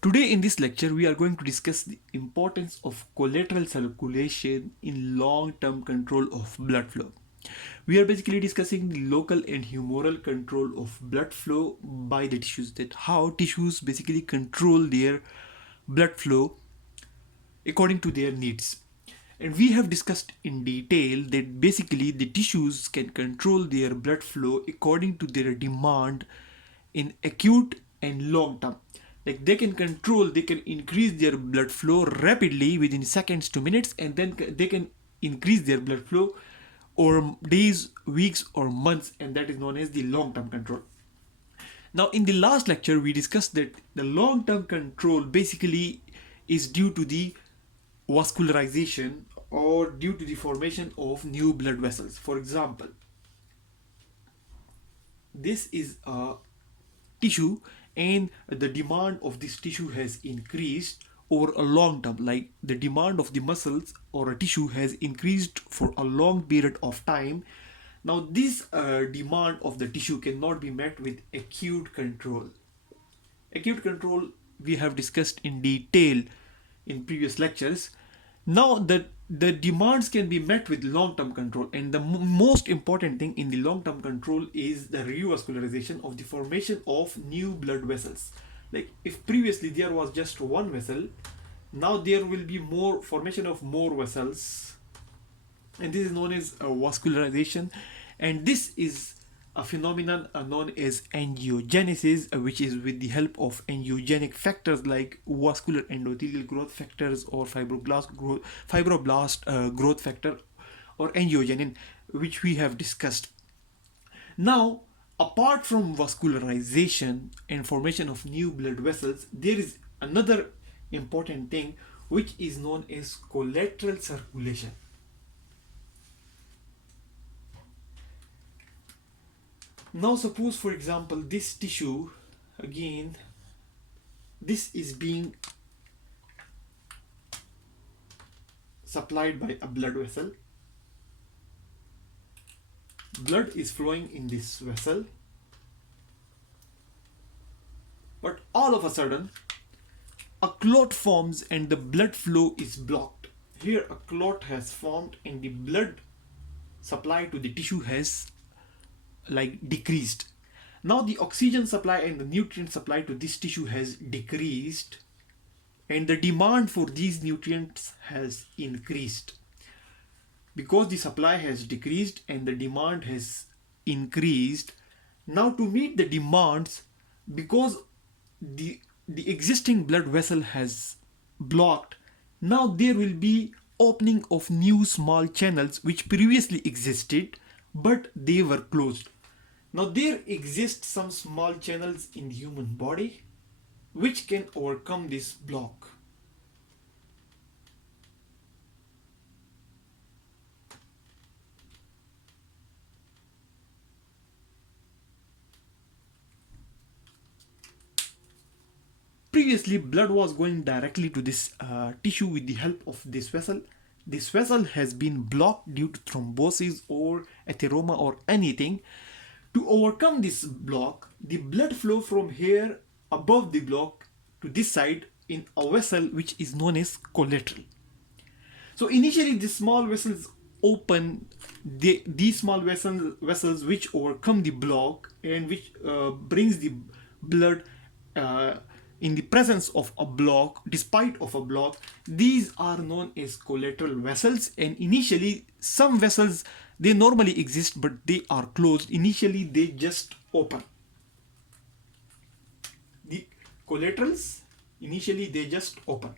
Today in this lecture we are going to discuss the importance of collateral circulation in long-term control of blood flow. We are basically discussing the local and humoral control of blood flow by the tissues, that how tissues basically control their blood flow according to their needs. And we have discussed in detail that basically the tissues can control their blood flow according to their demand in acute and long term. Like they can increase their blood flow rapidly within seconds to minutes, and then they can increase their blood flow over days, weeks, or months, and that is known as the long term control. Now, in the last lecture, we discussed that the long term control basically is due to the vascularization or due to the formation of new blood vessels. For example, this is a tissue and the demand of this tissue has increased over a long term, like the demand of the muscles or a tissue has increased for a long period of time. Now this demand of the tissue cannot be met with acute control. Acute control we have discussed in detail in previous lectures. Now the demands can be met with long-term control, and the most important thing in the long-term control is the revascularization of the formation of new blood vessels. Like if previously there was just one vessel, now there will be more formation of more vessels, and this is known as vascularization. And this is a phenomenon known as angiogenesis, which is with the help of angiogenic factors like vascular endothelial growth factors or fibroblast growth factor or angiogenin, which we have discussed. Now, apart from vascularization and formation of new blood vessels, there is another important thing which is known as collateral circulation. Now suppose for example this tissue, again this is being supplied by a blood vessel. Blood is flowing in this vessel, but all of a sudden a clot forms and the blood flow is blocked. Here a clot has formed and the blood supply to the tissue has decreased. Now the oxygen supply and the nutrient supply to this tissue has decreased, and the demand for these nutrients has increased. Because the supply has decreased and the demand has increased, now to meet the demands, because the existing blood vessel has blocked, now there will be opening of new small channels which previously existed but they were closed. Now there exist some small channels in the human body which can overcome this block. Previously, blood was going directly to this tissue with the help of this vessel. This vessel has been blocked due to thrombosis or atheroma or anything. To overcome this block, the blood flow from here above the block to this side in a vessel which is known as collateral. So initially the small vessels open, these small vessels which overcome the block and which brings the blood uh, in the presence of a block, despite of a block. These are known as collateral vessels, and initially some vessels they normally exist but they are closed. Initially they just open. The collaterals initially they just open.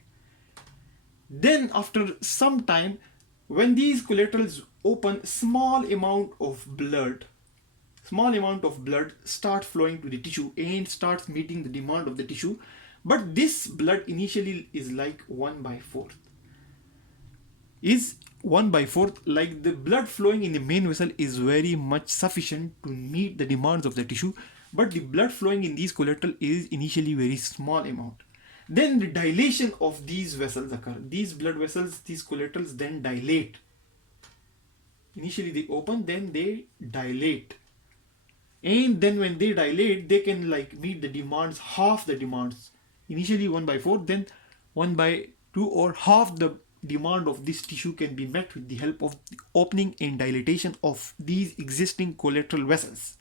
Then after some time, when these collaterals open, small amount of blood start flowing to the tissue and starts meeting the demand of the tissue. But this blood initially is like 1 by 4th. Is 1 by 4th, like the blood flowing in the main vessel is very much sufficient to meet the demands of the tissue, but the blood flowing in these collateral is initially very small amount. Then the dilation of these vessels occur. These blood vessels, these collaterals then dilate. Initially they open, then they dilate. And then when they dilate, they can like meet the demands, half the demands. initially 1 by 4, then 1 by 2, or half the demand of this tissue can be met with the help of the opening and dilatation of these existing collateral vessels.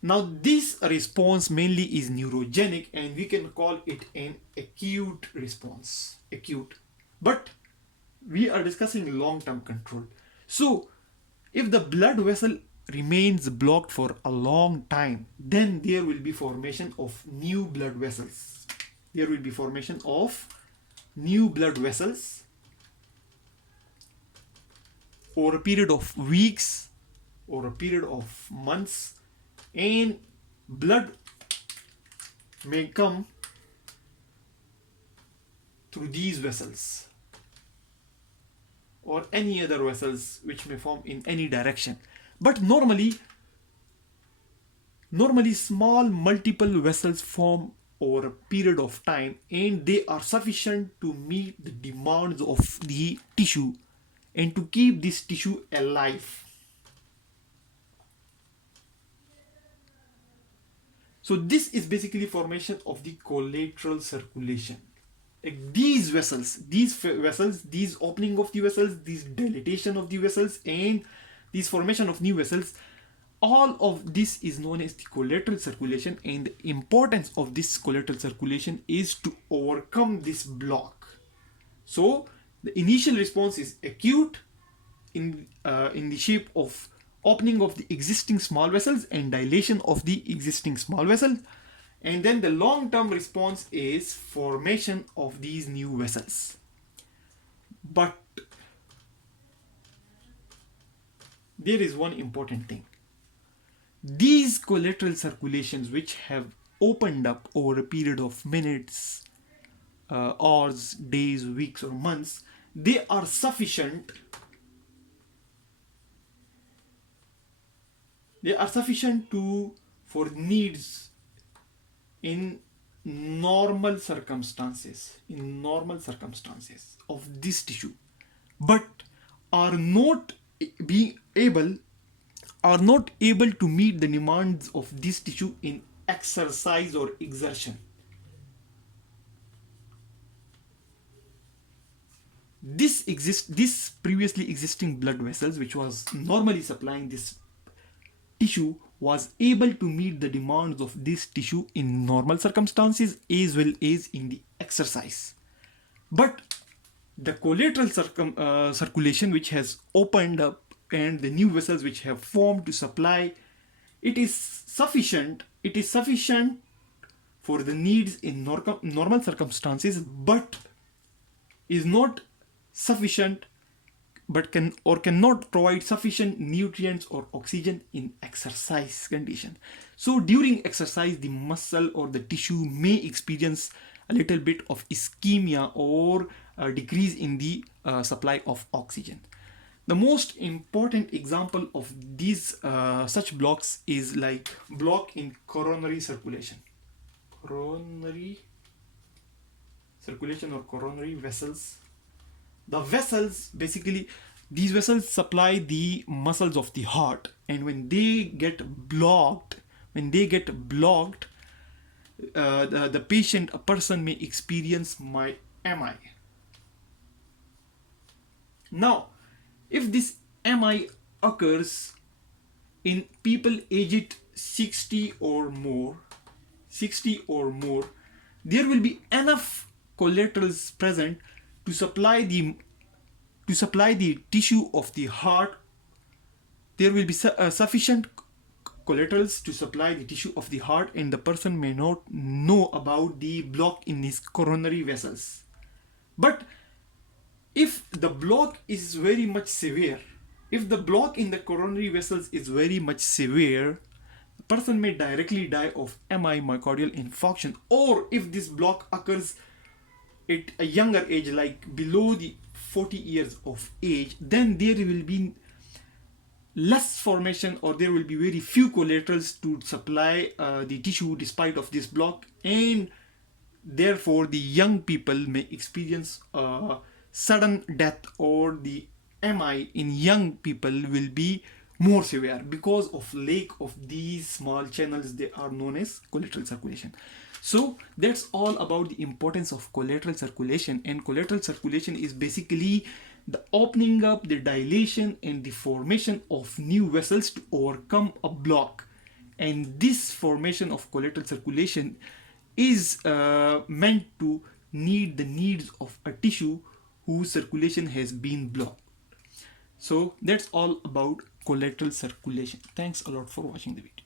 Now this response mainly is neurogenic, and we can call it an acute response. Acute. But we are discussing long-term control. So if the blood vessel remains blocked for a long time, then there will be formation of new blood vessels. There will be formation of new blood vessels over a period of weeks or a period of months, and blood may come through these vessels or any other vessels which may form in any direction. But normally small multiple vessels form over a period of time, and they are sufficient to meet the demands of the tissue and to keep this tissue alive. So this is basically formation of the collateral circulation. Like these vessels, these opening of the vessels, these dilatation of the vessels, and this formation of new vessels, all of this is known as the collateral circulation, and the importance of this collateral circulation is to overcome this block. So the initial response is acute in the shape of opening of the existing small vessels and dilation of the existing small vessel, and then the long-term response is formation of these new vessels. But there is one important thing. These collateral circulations, which have opened up over a period of minutes, hours, days, weeks, or months, they are sufficient. They are sufficient for needs in normal circumstances of this tissue, but are not able to meet the demands of this tissue in exercise or exertion. This previously existing blood vessels, which was normally supplying this tissue, was able to meet the demands of this tissue in normal circumstances as well as in the exercise. But the collateral circulation, which has opened up, and the new vessels which have formed to supply, it is sufficient for the needs in normal circumstances, but is not sufficient, but cannot provide sufficient nutrients or oxygen in exercise condition. So during exercise, the muscle or the tissue may experience a little bit of ischemia or a decrease in the supply of oxygen. The most important example of these such blocks is like block in coronary circulation. Coronary circulation or coronary vessels. The vessels, basically, these vessels supply the muscles of the heart, and when they get blocked, the patient, a person may experience MI. Now, if this MI occurs in people aged 60 or more, there will be enough collaterals present to supply the tissue of the heart. There will be sufficient collaterals to supply the tissue of the heart, and the person may not know about the block in his coronary vessels. But if the block is very much severe, if the block in the coronary vessels is very much severe, the person may directly die of MI, myocardial infarction. Or if this block occurs at a younger age, like below the 40 years of age, then there will be less formation, or there will be very few collaterals to supply the tissue despite of this block, and therefore the young people may experience sudden death, or the MI in young people will be more severe because of lack of these small channels. They are known as collateral circulation. So that's all about the importance of collateral circulation. And collateral circulation is basically the opening up, the dilation, and the formation of new vessels to overcome a block. And this formation of collateral circulation is meant to meet the needs of a tissue whose circulation has been blocked. So that's all about collateral circulation. Thanks a lot for watching the video.